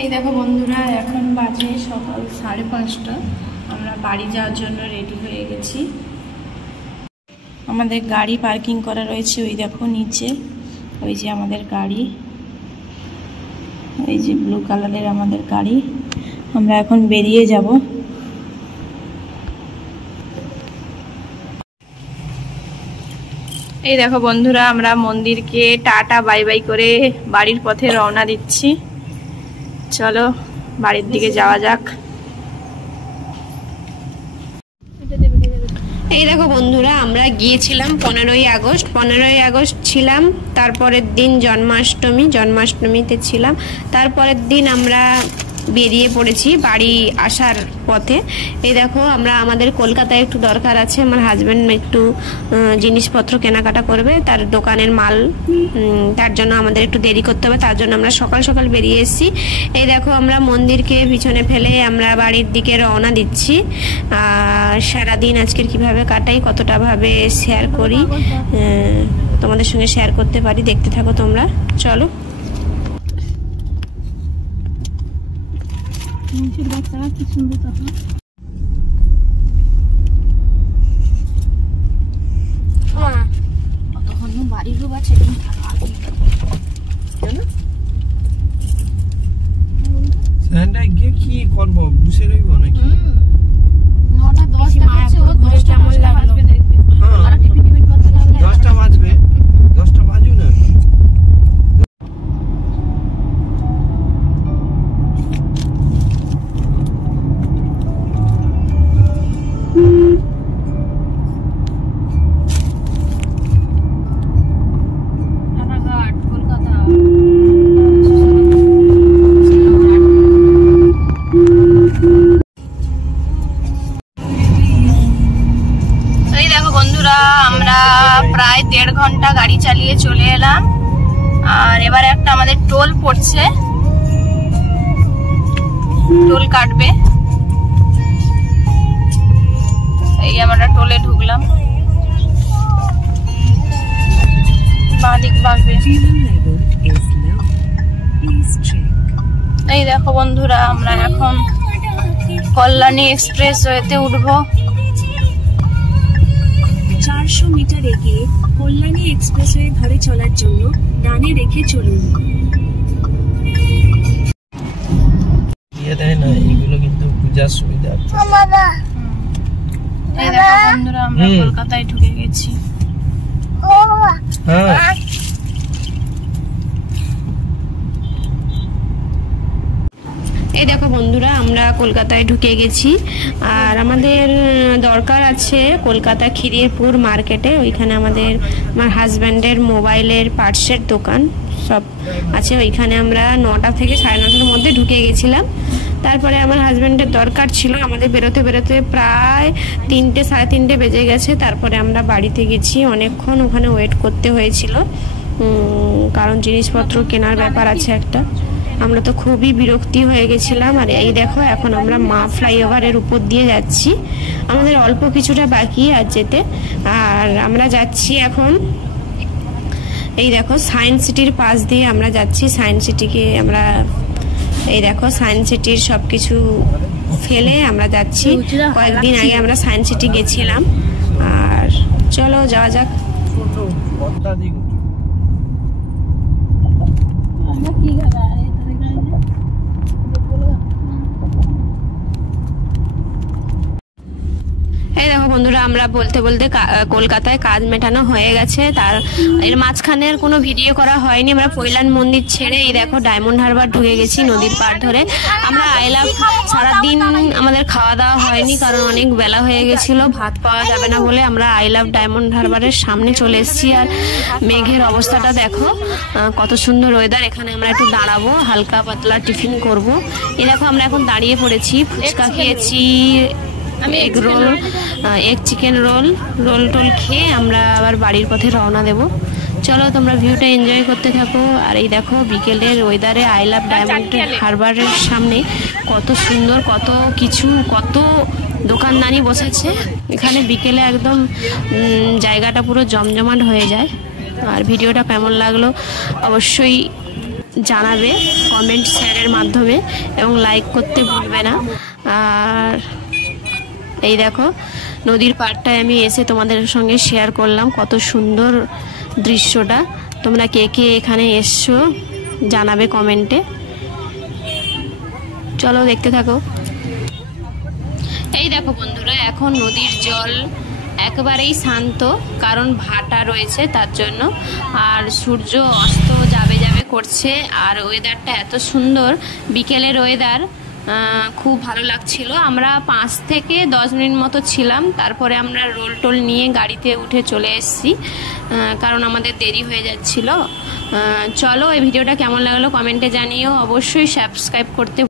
এই দেখো বন্ধুরা, এখন বাজে সকাল 5:30। আমরা বাড়ি যাওয়ার জন্য রেডি হয়ে গেছি। আমাদের গাড়ি পার্কিং করা রয়েছে ওই দেখো নিচে, ওই যে আমাদের গাড়ি, ওই যে ব্লু কালারের আমাদের গাড়ি। আমরা এখন বেরিয়ে যাব। এই দেখো বন্ধুরা, আমরা মন্দিরকে টাটা বাই বাই করে বাড়ির পথে রওনা দিচ্ছি। চলো বাড়ির দিকে যাওয়া যাক। এই দেখো বন্ধুরা, আমরা গিয়েছিলাম 15ই আগস্ট। 15ই আগস্ট ছিলাম, তারপরের দিন জন্মাষ্টমীতে ছিলাম। তারপরের দিন আমরা বেরিয়ে পড়েছি বাড়ি আসার পথে। এই দেখো, আমাদের কলকাতায় একটু দরকার আছে। আমার হাজব্যান্ড একটু জিনিসপত্র কেনাকাটা করবে, তার দোকানের মাল, তার জন্য আমাদের একটু দেরি করতে হবে। তার জন্য আমরা সকাল সকাল বেরিয়ে এসেছি। এই দেখো, আমরা মন্দিরকে পিছনে ফেলে আমরা বাড়ির দিকে রওনা দিচ্ছি। সারাদিন আজকের কিভাবে কাটাই, কতটা ভাবে শেয়ার করি, তোমাদের সঙ্গে শেয়ার করতে পারি। দেখতে থাকো তোমরা, চলো। বাচ্চারা কি সুন্দর তখন তখন বাড়ির লোক আছে। গিয়ে কি করবো, বসে রইব নাকি? 9:10 কেমন লাগলো? 10টা বাজবে, 10টা বাজু না। আমরা প্রায় 1.5 ঘন্টা গাড়ি চালিয়ে চলে এলাম। আর এবার একটা আমাদের টোল পড়ছে, টোল কাটবে। এই আমরা টোলে ঢুকলাম, বাঁদিক বাঁকবে। এই দেখো বন্ধুরা, আমরা এখন কল্যাণী এক্সপ্রেসওয়েতে উঠবো। 400 মিটার এগিয়ে কল্যাণী এক্সপ্রেসওয়ে ধরে চলার জন্য ডানে রেখে চলুন। এগুলো কিন্তু পূজার সুবিধা। এই দেখো বন্ধুরা, আমরা কলকাতায় ঢুকে গেছি। এই দেখো বন্ধুরা, আমরা কলকাতায় ঢুকে গেছি। আর আমাদের দরকার আছে কলকাতা খিদিরপুর মার্কেটে। ওইখানে আমার হাজব্যান্ডের মোবাইলের পার্টসের দোকান সব আছে। ওইখানে আমরা 9টা থেকে 9:30টার মধ্যে ঢুকে গেছিলাম। তারপরে আমার হাজব্যান্ডের দরকার ছিল, আমাদের বেরোতে বেরোতে প্রায় 3টে 3:30 বেজে গেছে। তারপরে আমরা বাড়িতে গেছি, অনেকক্ষণ ওখানে ওয়েট করতে হয়েছিল, কারণ জিনিসপত্র কেনার ব্যাপার আছে একটা। আমরা তো খুবই বিরক্তি হয়ে গেছিলাম। আর এই দেখো, এখন আমরা মা ফ্লাইওভারের উপর দিয়ে যাচ্ছি। আমাদের অল্প কিছুটা বাকি আর যেতে। আর আমরা যাচ্ছি এখন, এই দেখো, সায়েন্স সিটির পাশ দিয়ে আমরা যাচ্ছি। সায়েন্স সিটিকে আমরা, এই দেখো, সায়েন্স সিটির সব কিছু ফেলে আমরা যাচ্ছি। কয়েকদিন আগে আমরা সায়েন্স সিটি গেছিলাম। আর চলো যাওয়া যাক। এই দেখো বন্ধুরা, আমরা বলতে বলতে কলকাতায় কাজ মেটানো হয়ে গেছে। এর মাঝখানের কোনো ভিডিও করা হয়নি। আমরা পৈলান মন্দির ছেড়ে এই দেখো ডায়মন্ড হারবার ঢুকে গেছি নদীর পাড় ধরে। আমরা সারাদিন আমাদের খাওয়া দাওয়া হয়নি, কারণ অনেক বেলা হয়ে গেছিল, ভাত পাওয়া যাবে না বলে আমরা আই লাভ ডায়মন্ড হারবারের সামনে চলে এসেছি। আর মেঘের অবস্থাটা দেখো, কত সুন্দর ওয়েদার। এখানে আমরা একটু দাঁড়াবো, হালকা পাতলা টিফিন করব। এই দেখো, আমরা এখন দাঁড়িয়ে পড়েছি। ফুচকা খেয়েছি, egg roll, egg chicken roll toll খেয়ে আমরা আবার বাড়ির পথে রওনা দেব। চলো তোমরা ভিউটা এনজয় করতে থাকো। আর এই দেখো, বিকেলের ওয়েদারে আই লাভ ডায়মন্ড হারবারের সামনে কত সুন্দর, কত কিছু, কত দোকানদানি বসেছে এখানে। বিকেলে একদম জায়গাটা পুরো জমজমাট হয়ে যায়। আর ভিডিওটা কেমন লাগলো অবশ্যই জানাবে কমেন্ট শেয়ারের মাধ্যমে, এবং লাইক করতে ভুলবে না। আর এই দেখো নদীর পাড়টায় আমি এসে তোমাদের সঙ্গে শেয়ার করলাম কত সুন্দর দৃশ্যটা। তোমরা কে কে এখানে এসছো জানাবে কমেন্টে। চলো দেখতে থাকো। এই দেখো বন্ধুরা, এখন নদীর জল একেবারেই শান্ত, কারণ ভাটা রয়েছে তার জন্য। আর সূর্য অস্ত যাবে যাবে করছে, আর ওয়েদারটা এত সুন্দর, বিকেলের ওয়েদার, খুব ভালো লাগছিল। আমরা 5 থেকে 10 মিনিট মতো ছিলাম, তারপরে আমরা রোল টোল নিয়ে গাড়িতে উঠে চলে এসেছি, কারণ আমাদের দেরি হয়ে যাচ্ছিল। চলো, এই ভিডিওটা কেমন লাগলো কমেন্টে জানিও, অবশ্যই সাবস্ক্রাইব করতে